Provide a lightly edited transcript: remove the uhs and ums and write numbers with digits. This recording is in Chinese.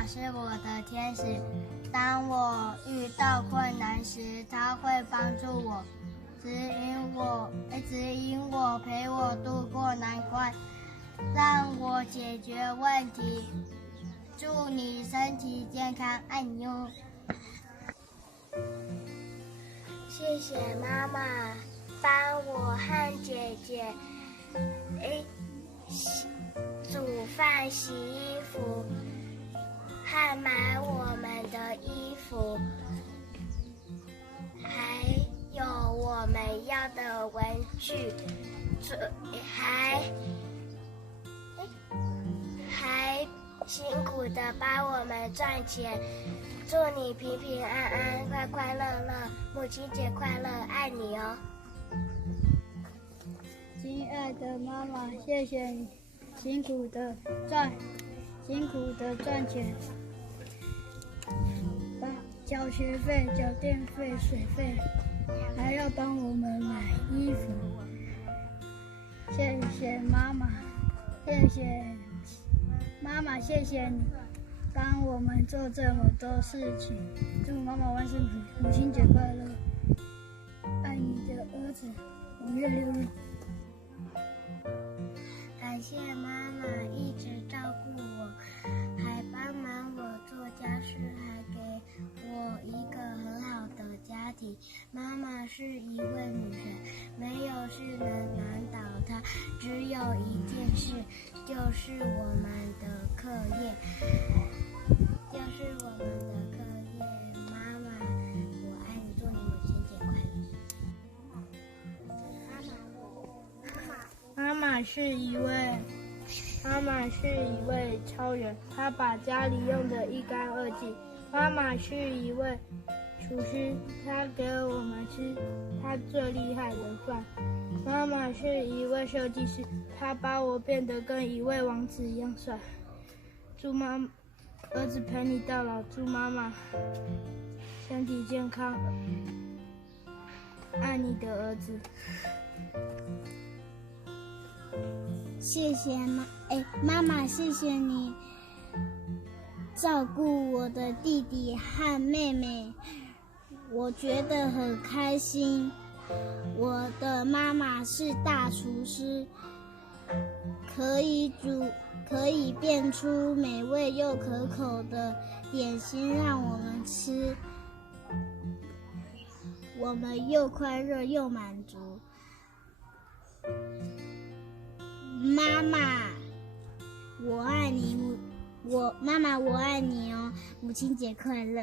妈是我的天使，当我遇到困难时，她会帮助我，指引我，陪我度过难关，让我解决问题。祝你身体健康，爱你哦！谢谢妈妈帮我和姐姐煮饭、洗衣服，和买我们的衣服，还有我们要的文具，还辛苦的帮我们赚钱。祝你平平安安、快快乐乐，母亲节快乐，爱你哦！亲爱的妈妈，谢谢你辛苦的赚钱，缴学费、缴电费、水费，还要帮我们买衣服。谢谢妈妈，谢谢你帮我们做这么多事情。祝妈妈万圣母亲节快乐！爱你的儿子5月6日。感谢妈妈一直照顾我，还帮忙我做家事，还给我一个很好的家庭。妈妈是一位女神，没有事能难倒她，只有一件事，就是我们的课业。妈妈，我爱你，祝你母亲节快乐。妈妈是一位超人，她把家里用得一干二净。妈妈是一位厨师，她给我们吃她最厉害的饭。妈妈是一位设计师，她把我变得跟一位王子一样帅。祝儿子陪你到老，祝妈妈身体健康，爱你的儿子。谢谢妈妈，谢谢你照顾我的弟弟和妹妹，我觉得很开心。我的妈妈是大厨师，可以变出美味又可口的点心让我们吃，我们又快乐又满足。妈妈，我爱你，妈妈我爱你哦，母亲节快乐！